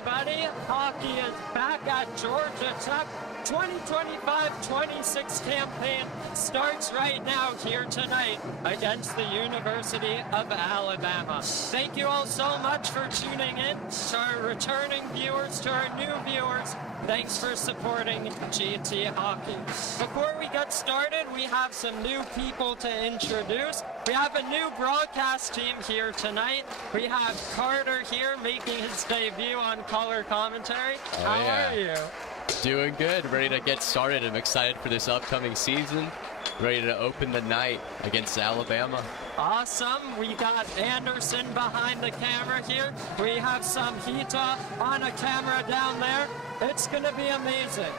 everybody. Hockey is back at Georgia Tech. 2025-26 campaign starts right now here tonight against the University of Alabama. Thank you all so much for tuning in. To our returning viewers, to our new viewers, thanks for supporting GT Hockey. Before we get started, we have some new people to introduce. We have a new broadcast team here tonight. We have Carter here making his debut on color commentary. How are you? Doing good, ready to get started. I'm excited for this upcoming season, ready to open the night against Alabama. Awesome. We got Anderson behind the camera here. We have Samhita on a camera down there. It's going to be amazing.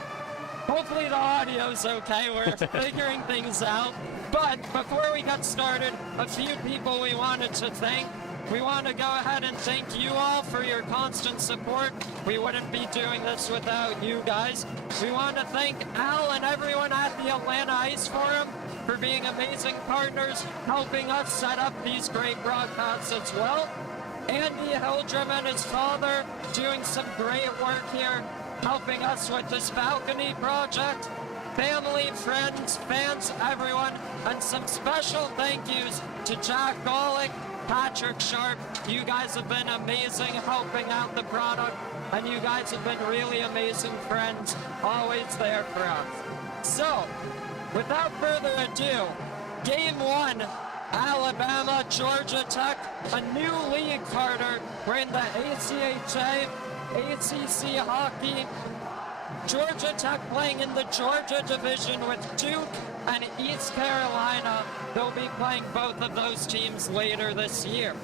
Hopefully the audio's okay. We're figuring things out. But before we get started, a few people we wanted to thank. We want to go ahead and thank you all for your constant support. We wouldn't be doing this without you guys. We want to thank Al and everyone at the Atlanta Ice Forum for being amazing partners, helping us set up these great broadcasts as well. Andy Hildrum and his father doing some great work here, helping us with this balcony project. Family, friends, fans, everyone, and some special thank yous to Jack Golick, Patrick Sharp. You guys have been amazing helping out the product, and you guys have been really amazing friends, always there for us. So, without further ado, Game 1, Alabama, Georgia Tech, a new league, Carter. We're in the ACHA, ACC hockey. Georgia Tech playing in the Georgia division with Duke and East Carolina. They'll be playing both of those teams later this year.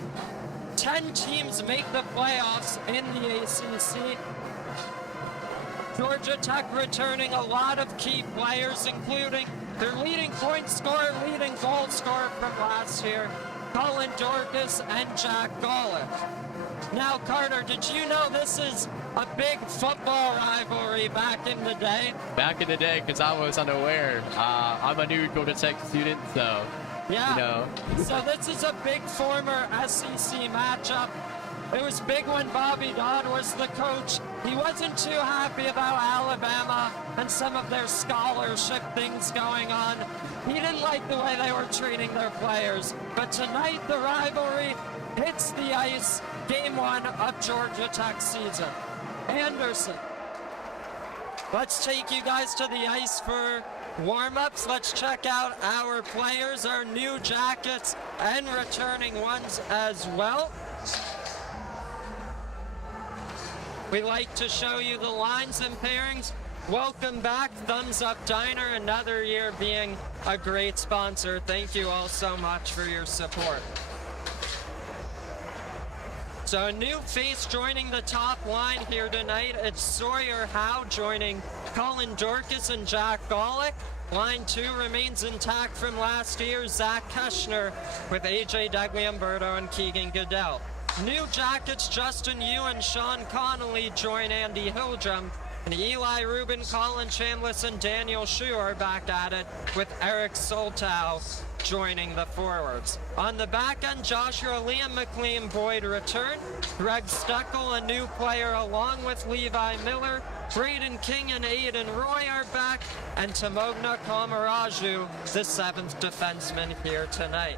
10 teams make the playoffs in the ACC. Georgia Tech returning a lot of key players, including their leading point scorer, leading goal scorer from last year, Colin Dorcas and Jack Golick. Now, Carter, did you know this is a big football rivalry back in the day? Back in the day, because I was unaware. I'm a new Georgia Tech student, so, yeah. you know. So this is a big former SEC matchup. It was big when Bobby Dodd was the coach. He wasn't too happy about Alabama and some of their scholarship things going on. He didn't like the way they were treating their players. But tonight, the rivalry hits the ice. Game 1 of Georgia Tech season. Anderson, let's take you guys to the ice for warm-ups. Let's check out our players, our new jackets, and returning ones as well. We like to show you the lines and pairings. Welcome back, Thumbs Up Diner, another year being a great sponsor. Thank you all so much for your support. So a new face joining the top line here tonight. It's Sawyer Howe joining Colin Dorcas and Jack Golick. Line 2 remains intact from last year. Zach Keschner with AJ Degliamberto and Keegan Goodell. New jackets, Justin Yu and Sean Connolly join Andy Hildrum. And Eli Rubin, Colin Chambliss, and Daniel Shu are back at it with Eric Soltau joining the forwards. On the back end, Joshua Liam McLean Boyd return. Greg Steckel, a new player, along with Levi Miller. Braden King and Aiden Roy are back. And Tamogna Kamaraju, the 7th defenseman here tonight.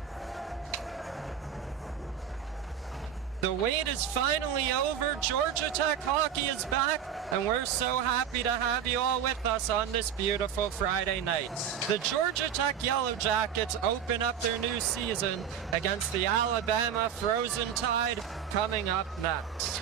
The wait is finally over. Georgia Tech hockey is back, and we're so happy to have you all with us on this beautiful Friday night. The Georgia Tech Yellow Jackets open up their new season against the Alabama Frozen Tide coming up next.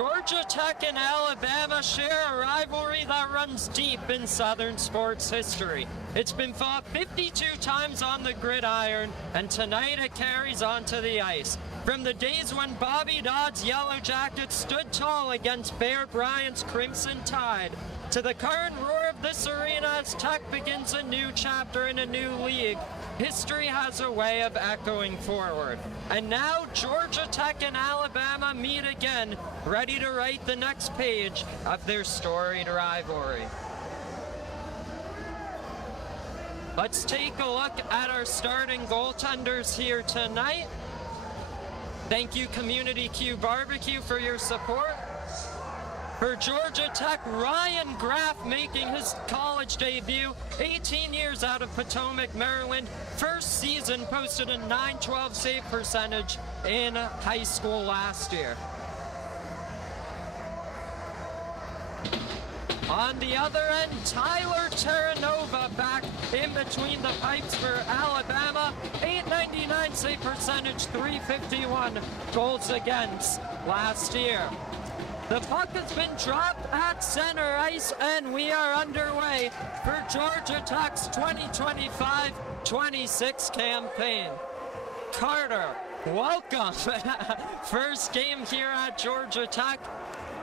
Georgia Tech and Alabama share a rivalry that runs deep in Southern sports history. It's been fought 52 times on the gridiron, and tonight it carries onto the ice. From the days when Bobby Dodd's Yellow Jackets stood tall against Bear Bryant's Crimson Tide, to the current roar of this arena as Tech begins a new chapter in a new league, history has a way of echoing forward. And now Georgia Tech and Alabama meet again, ready to write the next page of their storied rivalry. Let's take a look at our starting goaltenders here tonight. Thank you, Community Q Barbecue, for your support. For Georgia Tech, Ryan Graff making his college debut, 18 years out of Potomac, Maryland. First season posted a .912 save percentage in high school last year. On the other end, Tyler Terranova back in between the pipes for Alabama. .899 save percentage, .351 goals against last year. The puck has been dropped at center ice, and we are underway for Georgia Tech's 2025-26 campaign. Carter, welcome. First game here at Georgia Tech.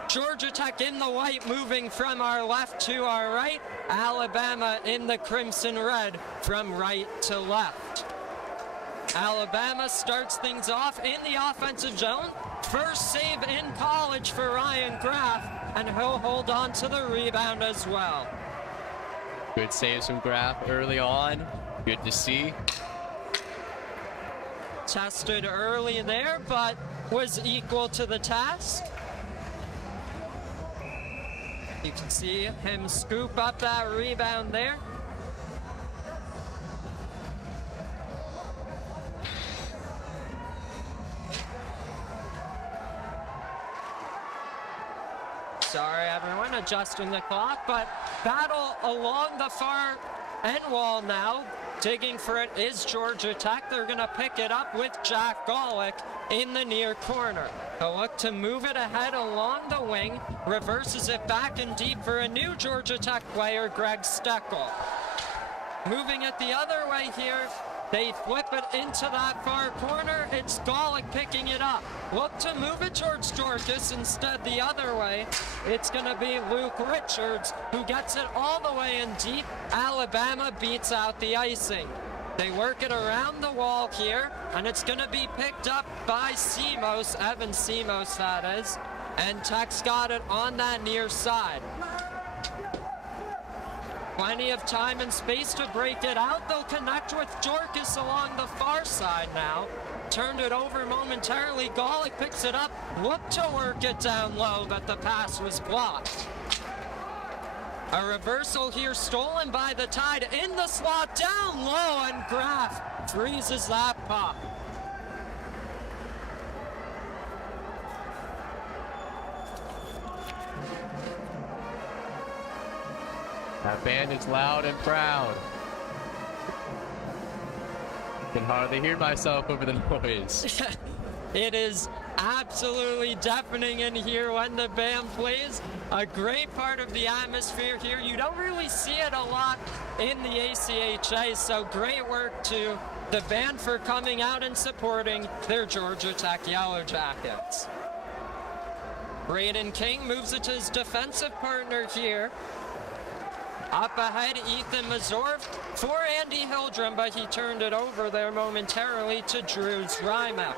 Georgia Tech in the white, moving from our left to our right. Alabama in the crimson red, from right to left. Alabama starts things off in the offensive zone. First save in college for Ryan Graff, and he'll hold on to the rebound as well. Good saves from Graff early on. Good to see. Tested early there, but was equal to the task. You can see him scoop up that rebound there. Sorry, everyone, adjusting the clock, but battle along the far end wall now. Digging for it is Georgia Tech. They're going to pick it up with Jack Golick in the near corner. He'll look to move it ahead along the wing, reverses it back and deep for a new Georgia Tech player, Greg Steckel. Moving it the other way here, they flip it into that far corner. It's Golick picking it up. Look to move it towards Dorcas. Instead, the other way, it's going to be Luke Richards, who gets it all the way in deep. Alabama beats out the icing. They work it around the wall here, and it's going to be picked up by Simos, Evan Simos that is, and Tech's got it on that near side. Plenty of time and space to break it out. They'll connect with Dorcas along the far side now. Turned it over momentarily. Golick picks it up. Looked to work it down low, but the pass was blocked. A reversal here stolen by the Tide in the slot, down low, and Graff freezes that puck. That band is loud and proud. Can hardly hear myself over the noise. It is absolutely deafening in here when the band plays. A great part of the atmosphere here. You don't really see it a lot in the ACHA, so great work to the band for coming out and supporting their Georgia Tech Yellow Jackets. Braden King moves it to his defensive partner here. Up ahead, Ethan Mazorf for Andy Hildrum, but he turned it over there momentarily to Drew Zrymek.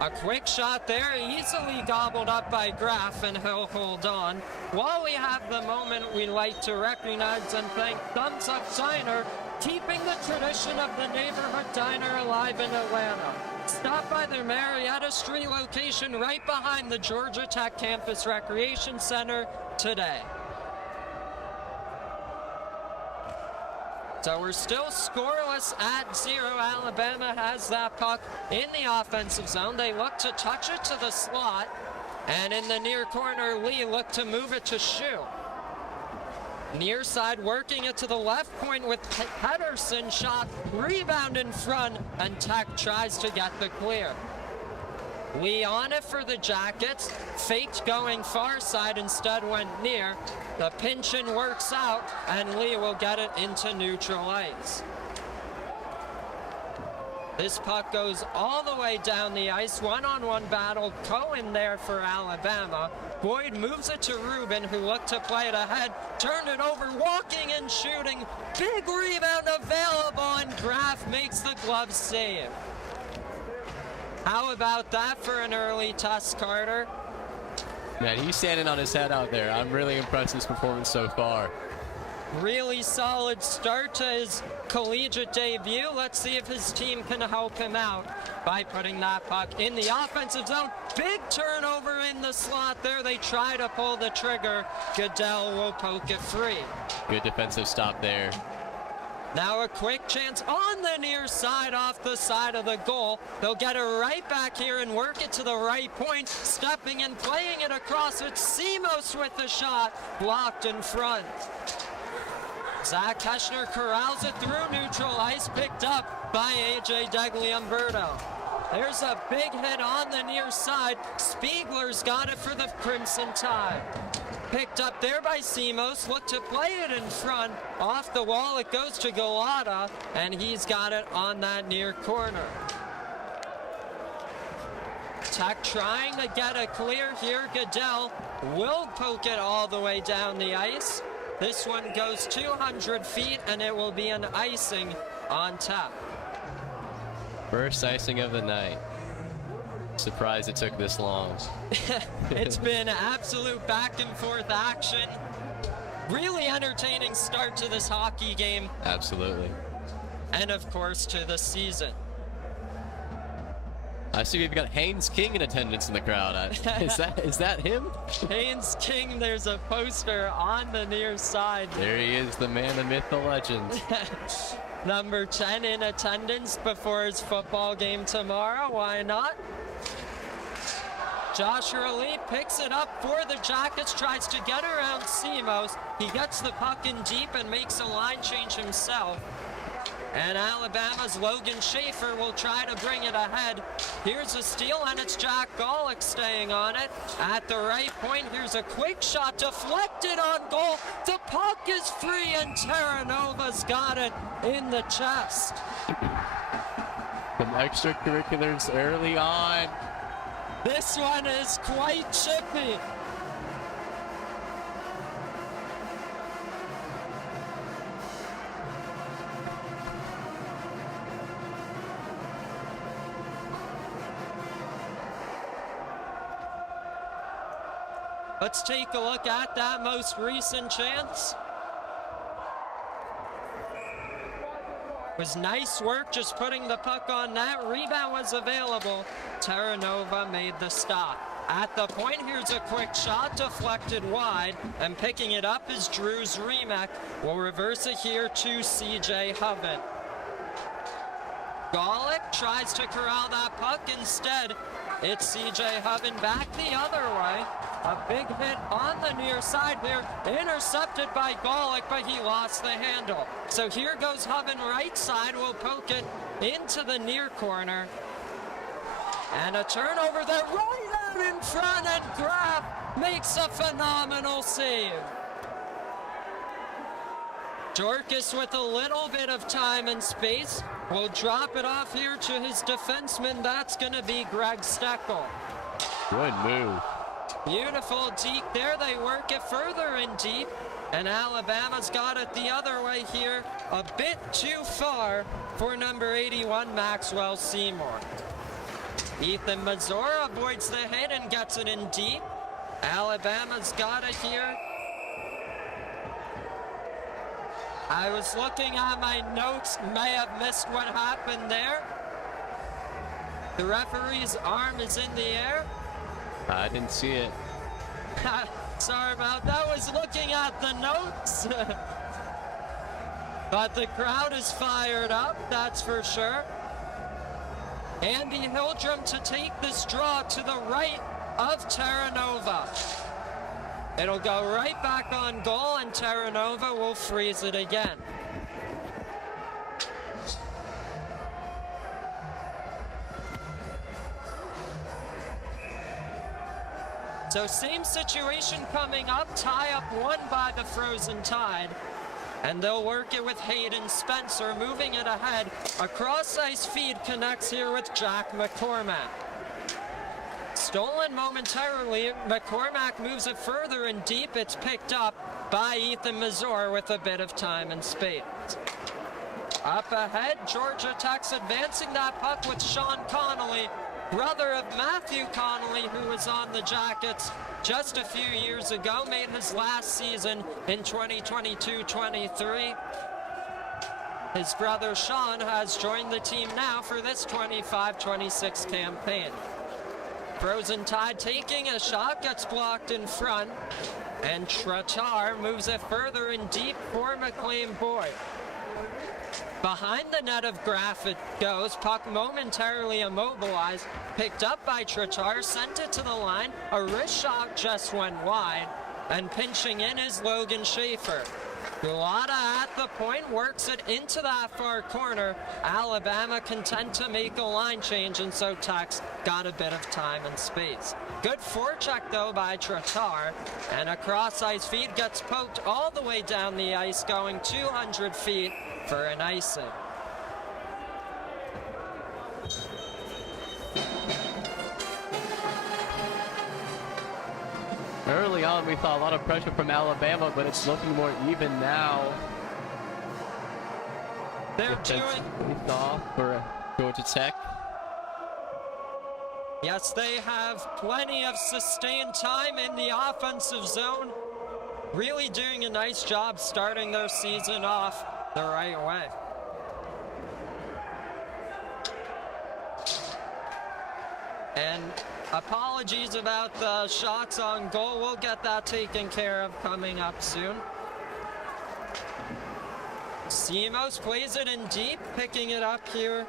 A quick shot there, easily gobbled up by Graff, and he'll hold on. While we have the moment, we like to recognize and thank Thumbs Up Diner, keeping the tradition of the neighborhood diner alive in Atlanta. Stop by their Marietta Street location right behind the Georgia Tech Campus Recreation Center today. So we're still scoreless at 0. Alabama has that puck in the offensive zone. They look to touch it to the slot. And in the near corner, Lee looked to move it to Shu. Near side, working it to the left point with Pedersen. Shot, rebound in front, and Tech tries to get the clear. Lee on it for the Jackets. Faked going far side, instead went near. The pinch and works out, and Lee will get it into neutral ice. This puck goes all the way down the ice. One-on-one battle. Cohen there for Alabama. Boyd moves it to Rubin, who looked to play it ahead. Turned it over, walking and shooting. Big rebound available, and Graf makes the glove save. How about that for an early Tuss Carter? Man, he's standing on his head out there. I'm really impressed with his performance so far. Really solid start to his collegiate debut. Let's see if his team can help him out by putting that puck in the offensive zone. Big turnover in the slot there. They try to pull the trigger. Goodell will poke it free. Good defensive stop there. Now a quick chance on the near side off the side of the goal. They'll get it right back here and work it to the right point. Stepping and playing it across. It's Simos with the shot. Blocked in front. Zach Keschner corrals it through neutral ice, picked up by AJ Degliumberto. There's a big hit on the near side. Spiegler's got it for the Crimson Tide. Picked up there by Simos, looked to play it in front. Off the wall, it goes to Galata, and he's got it on that near corner. Tech trying to get a clear here. Goodell will poke it all the way down the ice. This one goes 200 feet, and it will be an icing on top. First icing of the night. Surprised it took this long. It's been absolute back and forth action. Really entertaining start to this hockey game. Absolutely. And of course to the season. I see we've got Haynes King in attendance in the crowd. Is that him? Haynes King, there's a poster on the near side. There he is, the man, the myth, the legend. Number 10 in attendance before his football game tomorrow. Why not? Joshua Lee picks it up for the Jackets, tries to get around Simos. He gets the puck in deep and makes a line change himself. And Alabama's Logan Schaefer will try to bring it ahead. Here's a steal, and it's Jack Golick staying on it. At the right point, here's a quick shot deflected on goal. The puck is free, and Terranova's got it in the chest. Some extracurriculars early on. This one is quite chippy. Let's take a look at that most recent chance. Was nice work just putting the puck on net. Rebound was available. Terranova made the stop. At the point, here's a quick shot deflected wide, and picking it up is Drew Zremek. We'll reverse it here to CJ Hoven. Golick tries to corral that puck. Instead, it's CJ Hoven back the other way. A big hit on the near side there, intercepted by Golick, but he lost the handle. So here goes Hoven right side, will poke it into the near corner. And a turnover there, right out in front, and Graf makes a phenomenal save. Dorcas with a little bit of time and space will drop it off here to his defenseman. That's going to be Greg Steckel. Good move. Beautiful deep there. They work it further in deep. And Alabama's got it the other way here. A bit too far for number 81, Maxwell Seymour. Ethan Mazur avoids the hit and gets it in deep. Alabama's got it here. I was looking at my notes, may have missed what happened there. The referee's arm is in the air. I didn't see it. Sorry about that. Was looking at the notes. But the crowd is fired up, that's for sure. Andy Hildrum to take this draw to the right of Terranova. It'll go right back on goal, and Terranova will freeze it again. So same situation coming up, tie up one by the Frozen Tide. And they'll work it with Hayden Spencer, moving it ahead. A cross-ice feed connects here with Jack McCormack. Stolen momentarily, McCormack moves it further and deep. It's picked up by Ethan Mazur with a bit of time and space. Up ahead, Georgia Tech's advancing that puck with Sean Connolly, brother of Matthew Connolly, who was on the Jackets just a few years ago, made his last season in 2022-23. His brother Sean has joined the team now for this 25-26 campaign. Frozen Tide taking a shot, gets blocked in front, and Tratar moves it further and deep for McLean Boyd. Behind the net of Graff it goes, puck momentarily immobilized, picked up by Tratar, sent it to the line, a wrist shot just went wide, and pinching in is Logan Schaefer. Gulata at the point, works it into that far corner. Alabama content to make a line change, and so Tex got a bit of time and space. Good forecheck though by Tratar, and a cross-ice feed gets poked all the way down the ice, going 200 feet for an icing. Early on, we saw a lot of pressure from Alabama, but it's looking more even now. They're doing... off for Georgia Tech. Yes, they have plenty of sustained time in the offensive zone. Really doing a nice job starting their season off the right way. And apologies about the shots on goal. We'll get that taken care of coming up soon. Simos plays it in deep, picking it up here.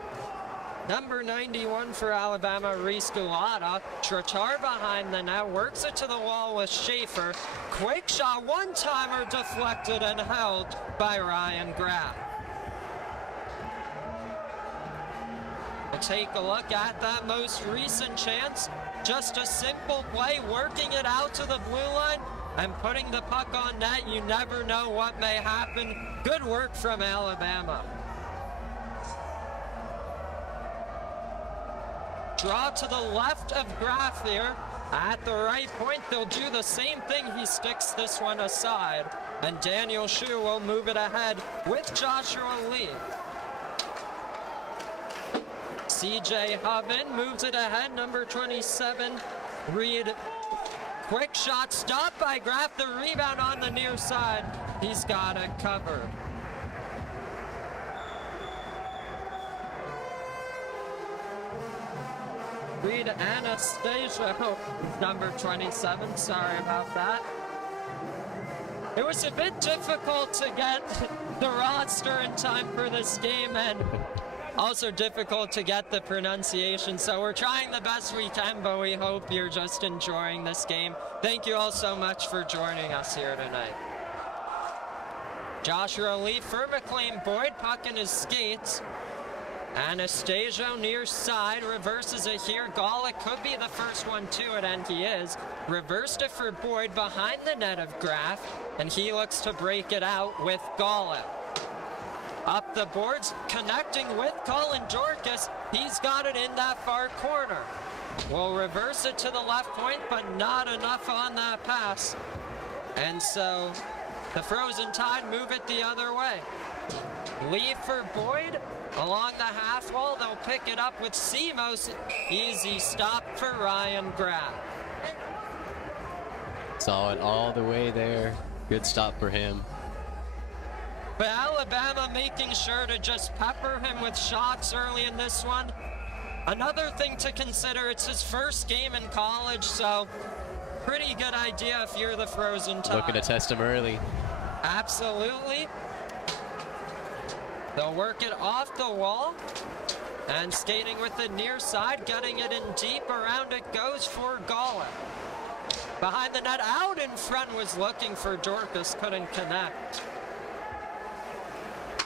Number 91 for Alabama, Reese Gulata. Tratar behind the net, works it to the wall with Schaefer. Quick shot, one-timer deflected and held by Ryan Graff. We'll take a look at that most recent chance. Just a simple play, working it out to the blue line and putting the puck on net. You never know what may happen. Good work from Alabama. Draw to the left of Graff here. At the right point, they'll do the same thing. He sticks this one aside. And Daniel Shu will move it ahead with Joshua Lee. CJ Hovin moves it ahead, number 27. Reed, quick shot, stopped by Graff. The rebound on the near side. He's got it covered. Reed Anastasio, number 27. Sorry about that. It was a bit difficult to get the roster in time for this game, and also difficult to get the pronunciation, so we're trying the best we can, but we hope you're just enjoying this game. Thank you all so much for joining us here tonight. Joshua Lee for McLean Boyd, puck in his skates. Anastasio near side, reverses it here. Golick could be the first one to it, and he is. Reversed it for Boyd behind the net of Graff, and he looks to break it out with Golick. Up the boards, connecting with Colin Dorcas. He's got it in that far corner. We'll reverse it to the left point, but not enough on that pass. And so the Frozen Tide move it the other way. Lead for Boyd. Along the half wall, they'll pick it up with Simos. Easy stop for Ryan Graff. Saw it all the way there. Good stop for him. But Alabama making sure to just pepper him with shots early in this one. Another thing to consider, it's his first game in college, so pretty good idea if you're the Frozen Tide. Looking to test him early. Absolutely. They'll work it off the wall. And skating with the near side, getting it in deep. Around it goes for Gala. Behind the net, out in front was looking for Dorcas, couldn't connect.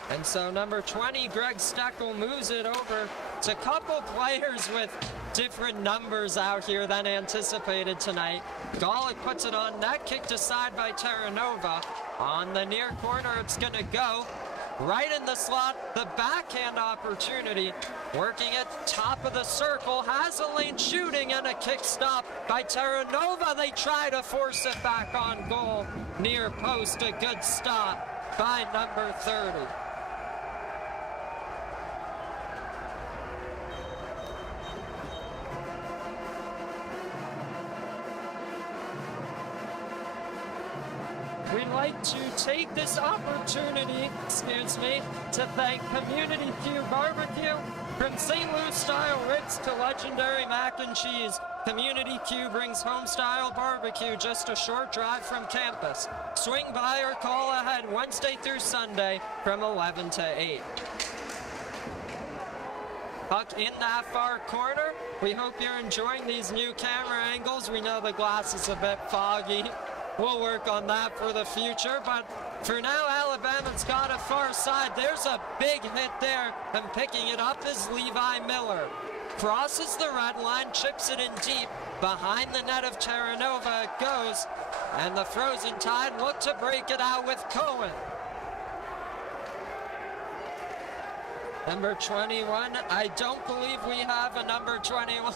And so number 20, Greg Steckel, moves it over It's a couple players with different numbers out here than anticipated tonight. Golic puts it on net, kicked aside by Terranova. On the near corner, it's going to go right in the slot. The backhand opportunity, working at top of the circle. Hazeline shooting and a kick stop by Terranova. They try to force it back on goal. Near post, a good stop by number 30. We'd like to take this opportunity, to thank Community Q Barbecue. From St. Louis style ribs to legendary mac and cheese, Community Q brings home style barbecue just a short drive from campus. Swing by or call ahead Wednesday through Sunday from 11 to 8. Puck in that far corner. We hope you're enjoying these new camera angles. We know the glass is a bit foggy. We'll work on that for the future, but for now, Alabama's got a far side. There's a big hit there, and picking it up is Levi Miller. Crosses the red line, chips it in deep. Behind the net of Terranova it goes, and the Frozen Tide look to break it out with Cohen. Number 21, I don't believe we have a number 21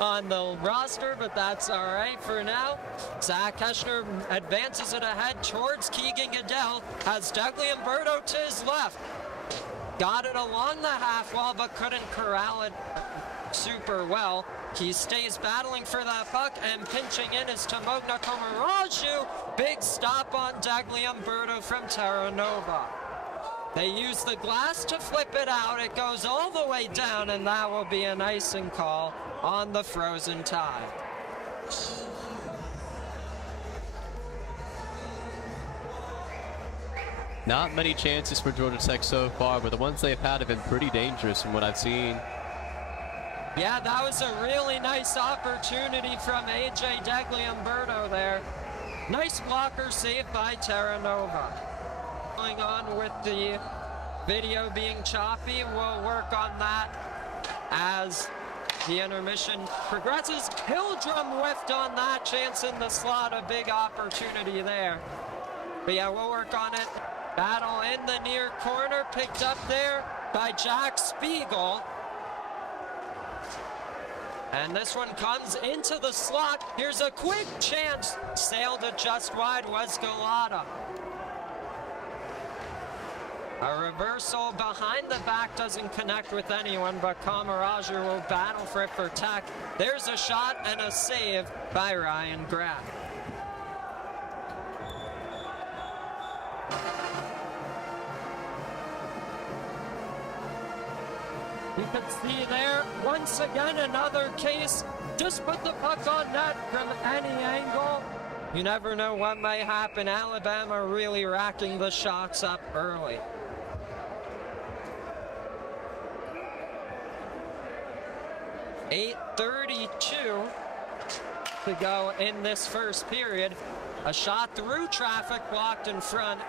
on the roster, but that's all right for now. Zach Heschner advances it ahead towards Keegan Goodell, has Dougley Umberto to his left. Got it along the half wall, but couldn't corral it super well. He stays battling for that puck, and pinching in is Tamogna Komaraju. Big stop on Dougley Umberto from Terranova. They use the glass to flip it out. It goes all the way down, and that will be an icing call on the Frozen Tide. Not many chances for Georgia Tech so far, but the ones they've had have been pretty dangerous from what I've seen. Yeah, that was a really nice opportunity from AJ Dougley Umberto there. Nice blocker saved by Terranova. Going on with the video being choppy, we'll work on that as the intermission progresses. Hildrum whiffed on that, chance in the slot, a big opportunity there. But yeah, we'll work on it. Battle in the near corner, picked up there by Jack Spiegel. And this one comes into the slot. Here's a quick chance, sailed it just wide, was Galata. A reversal behind the back doesn't connect with anyone, but Kamaraju will battle for it for Tech. There's a shot and a save by Ryan Graff. You can see there, once again, another case. Just put the puck on net from any angle. You never know what may happen. Alabama really racking the shots up early. .8:32 to go in this first period. A shot through traffic, blocked in front.